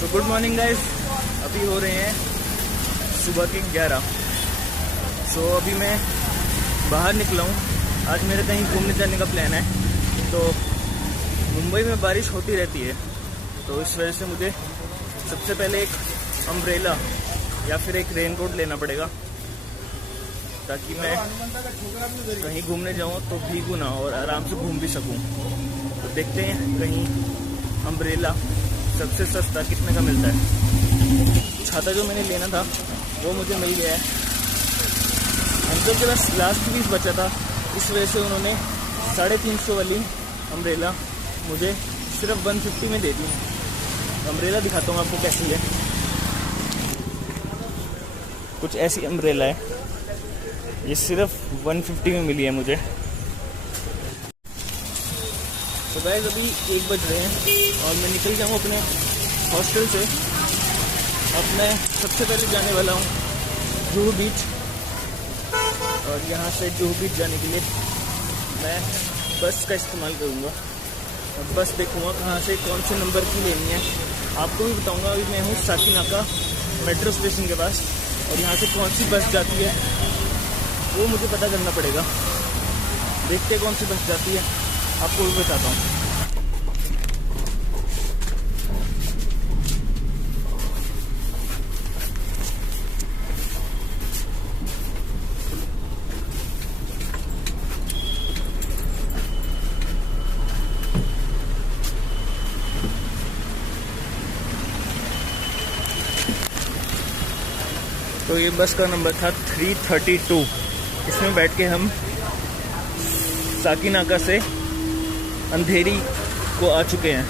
So good morning guys. अभी हो रहे हैं सुबह के 11। सो अभी मैं बाहर निकला हूँ। आज मेरा कहीं घूमने जाने का प्लान है। तो मुंबई में बारिश होती रहती है, तो इस वजह से मुझे सबसे पहले एक अम्ब्रेला या फिर एक रेनकोट लेना पड़ेगा, ताकि मैं कहीं घूमने जाऊँ तो भीगूँ ना और आराम से घूम भी सकूँ। तो देखते हैं कहीं अम्ब्रेला सबसे सस्ता कितने का मिलता है। छाता जो मैंने लेना था वो मुझे मिल गया है। अंकल के पास लास्ट पीस बचा था, इस वजह से उन्होंने 350 वाली अम्ब्रेला मुझे सिर्फ 150 में दे दी। अम्ब्रेला दिखाता हूँ आपको कैसी है। कुछ ऐसी अम्ब्रेला है, ये सिर्फ 150 में मिली है मुझे। तो गाइस अभी 1 बज रहे हैं और मैं निकल गया हूँ अपने हॉस्टल से। अब मैं सबसे पहले जाने वाला हूँ जुहू बीच, और यहाँ से जुहू बीच जाने के लिए मैं बस का इस्तेमाल करूँगा। और बस देखूँगा कहाँ से कौन से नंबर की लेनी है, आपको भी बताऊँगा। अभी मैं हूँ साकीनाका मेट्रो स्टेशन के पास, और यहाँ से कौन सी बस जाती है वो मुझे पता करना पड़ेगा। देखते कौन सी बस जाती है, आपको भी बताता हूँ। तो ये बस का नंबर था 332। इसमें बैठ के हम साकीनाका से अंधेरी को आ चुके हैं।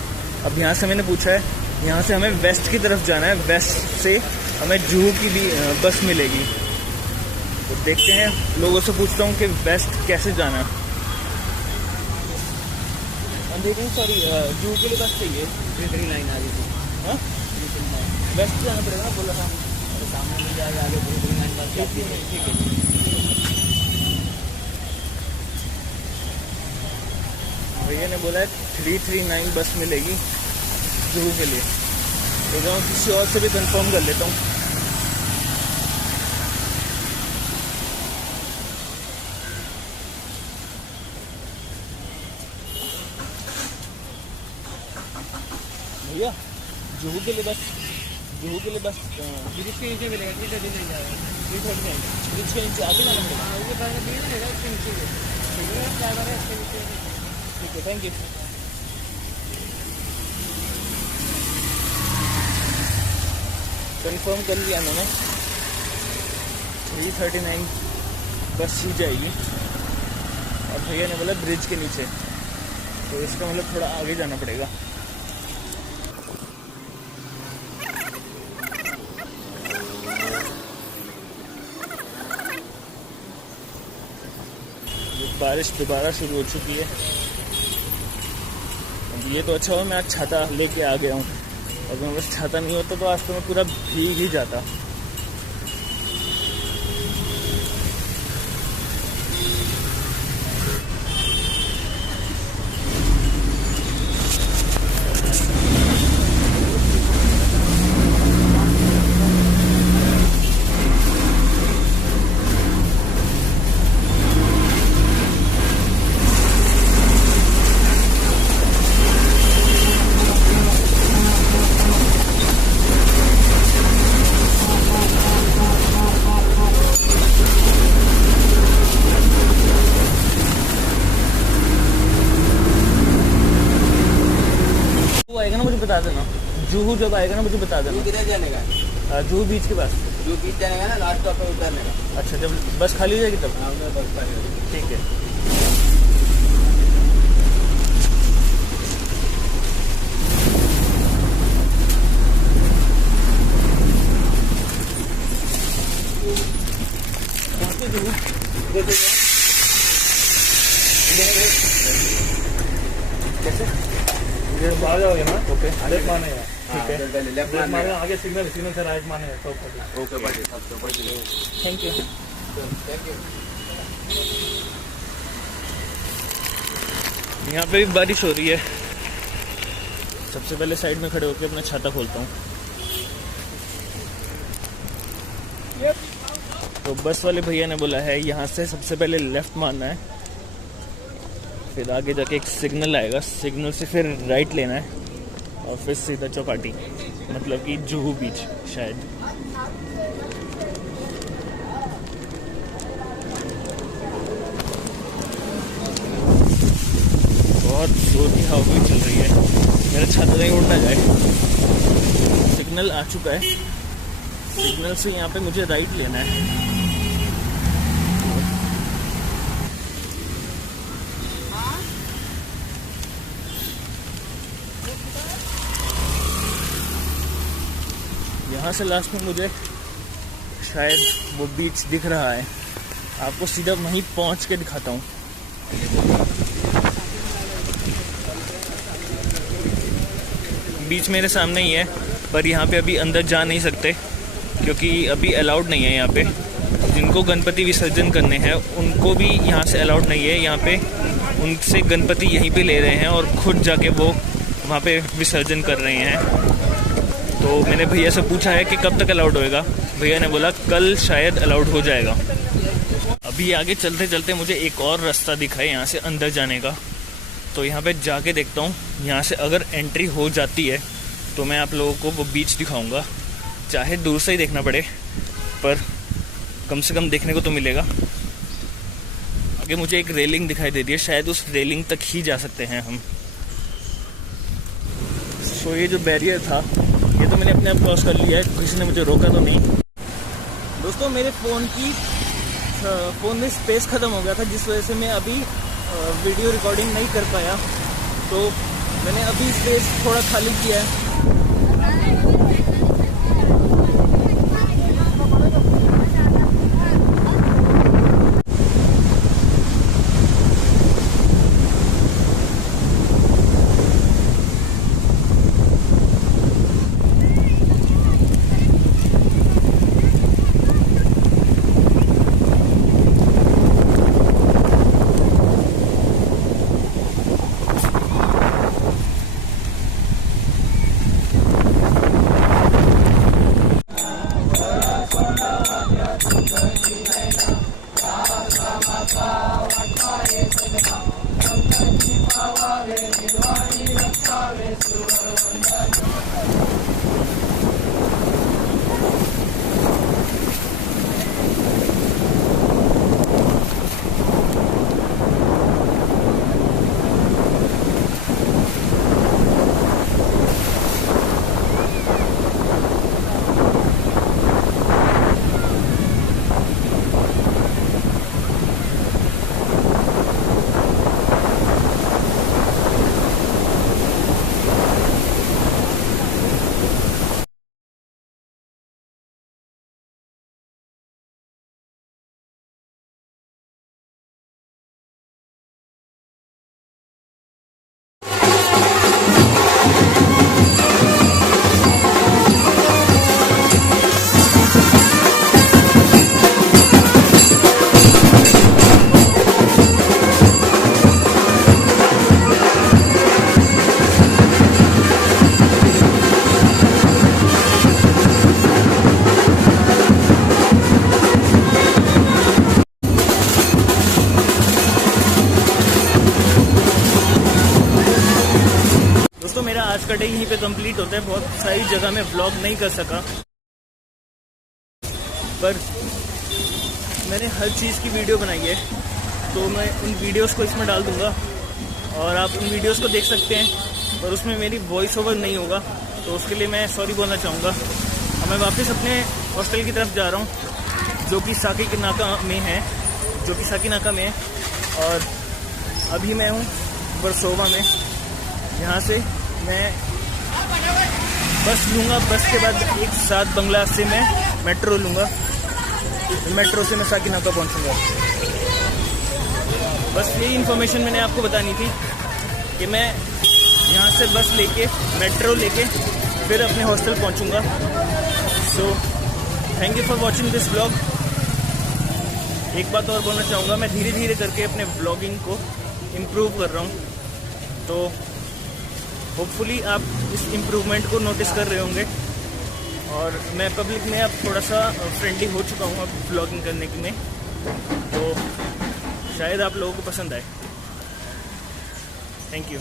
अब यहाँ से मैंने पूछा है, यहाँ से हमें वेस्ट की तरफ जाना है। वेस्ट से हमें जुहू की भी बस मिलेगी। तो देखते हैं, लोगों से पूछता हूँ कि वेस्ट कैसे जाना है। अंधेरी जुहू के लिए बस चाहिए। 339 आ रही थी। हाँ, वेस्ट जाना पड़ेगा ना, बोला था। सामने मिल जाएगा, आगे 339 बस जाती है। ठीक है, भैया ने बोला है 339 बस मिलेगी जुहू के लिए। तो मैं किसी और से भी कंफर्म कर लेता हूँ। भैया जुहू के लिए बस ब्रिज के नीचे मिलेगा। 339 जाएगा। 339 ब्रिज के नीचे आगे जाना पड़ेगा। ठीक है, थैंक यू। कंफर्म कर लिया मैंने, 339 बस ही जाएगी। और भैया ने बोला ब्रिज के नीचे, तो इसका मतलब थोड़ा आगे जाना पड़ेगा। बारिश दोबारा शुरू हो चुकी है। ये तो अच्छा हुआ मैं आज छाता लेके आ गया हूँ। अगर मेरे पास छाता नहीं होता तो आज तो मैं पूरा भीग ही जाता। आएगा ना मुझे बता देना। जुहू जब आएगा ना मुझे बता देना। किधर जाने का? जुहू बीच के पास। जुहू बीच जाने का ना, लास्ट स्टॉप पे उतरने का। अच्छा, जब बस खाली हो जाएगी तब? हाँ, बस खाली हो जाएगी। ठीक है। कैसे आ जाओगे ना? ओके, लेफ्ट माने यार। ठीक है, लेफ्ट माने, आगे सिग्नल से राइट माने। Okay, thank you. यहाँ पे भी बारिश हो रही है। सबसे पहले साइड में खड़े होकर अपना छाता खोलता हूँ। तो बस वाले भैया ने बोला है यहाँ से सबसे पहले लेफ्ट मारना है, फिर आगे जाके एक सिग्नल आएगा, सिग्नल से फिर राइट लेना है और फिर सीधा चौपाटी, मतलब कि जुहू बीच शायद। बहुत जोर की हवा भी चल रही है, मेरा छत नहीं उड़ ना जाए। सिग्नल आ चुका है, सिग्नल से यहाँ पे मुझे राइट लेना है। यहाँ से लास्ट में मुझे शायद वो बीच दिख रहा है, आपको सीधा वहीं पहुँच के दिखाता हूँ। बीच मेरे सामने ही है, पर यहाँ पे अभी अंदर जा नहीं सकते क्योंकि अभी अलाउड नहीं है। यहाँ पे जिनको गणपति विसर्जन करने हैं उनको भी यहाँ से अलाउड नहीं है। यहाँ पे उनसे गणपति यहीं पे ले रहे हैं और खुद जाके वो वहाँ पे विसर्जन कर रहे हैं। तो मैंने भैया से पूछा है कि कब तक अलाउड होएगा। भैया ने बोला कल शायद अलाउड हो जाएगा। अभी आगे चलते चलते मुझे एक और रास्ता दिखा है यहाँ से अंदर जाने का, तो यहाँ पे जाके देखता हूँ। यहाँ से अगर एंट्री हो जाती है तो मैं आप लोगों को वो बीच दिखाऊंगा, चाहे दूर से ही देखना पड़े पर कम से कम देखने को तो मिलेगा। आगे मुझे एक रेलिंग दिखाई दे रही है, शायद उस रेलिंग तक ही जा सकते हैं हम। सो ये जो बैरियर था ये तो मैंने अपने आप क्रॉस कर लिया है, किसी ने मुझे रोका तो नहीं। दोस्तों मेरे फ़ोन में स्पेस ख़त्म हो गया था, जिस वजह से मैं अभी वीडियो रिकॉर्डिंग नहीं कर पाया, तो मैंने अभी स्पेस थोड़ा खाली किया है। मेरा आज का डे यहीं पे कंप्लीट होता है। बहुत सारी जगह में व्लॉग नहीं कर सका, पर मैंने हर चीज़ की वीडियो बनाई है, तो मैं उन वीडियोस को इसमें डाल दूंगा और आप उन वीडियोस को देख सकते हैं। पर उसमें मेरी वॉइस ओवर नहीं होगा, तो उसके लिए मैं सॉरी बोलना चाहूँगा। अब मैं वापस अपने हॉस्टल की तरफ जा रहा हूँ, जो कि साकीनाका में है, और अभी मैं हूँ बरसोवा में। यहाँ से मैं बस लूँगा, बस के बाद एक साथ बंगला से मैं मेट्रो लूँगा, मेट्रो से मैं साकीनाका पहुँचूँगा। बस यही इन्फॉर्मेशन मैंने आपको बतानी थी कि मैं यहाँ से बस लेके मेट्रो लेके फिर अपने हॉस्टल पहुँचूँगा। So thank you for watching this vlog. एक बात और बोलना चाहूँगा, मैं धीरे धीरे करके अपने व्लॉगिंग को इम्प्रूव कर रहा हूँ, तो होपफुली आप इस इम्प्रूवमेंट को नोटिस कर रहे होंगे। और मैं पब्लिक में अब थोड़ा सा फ्रेंडली हो चुका हूँ अब ब्लॉगिंग करने की में, तो शायद आप लोगों को पसंद आए। Thank you.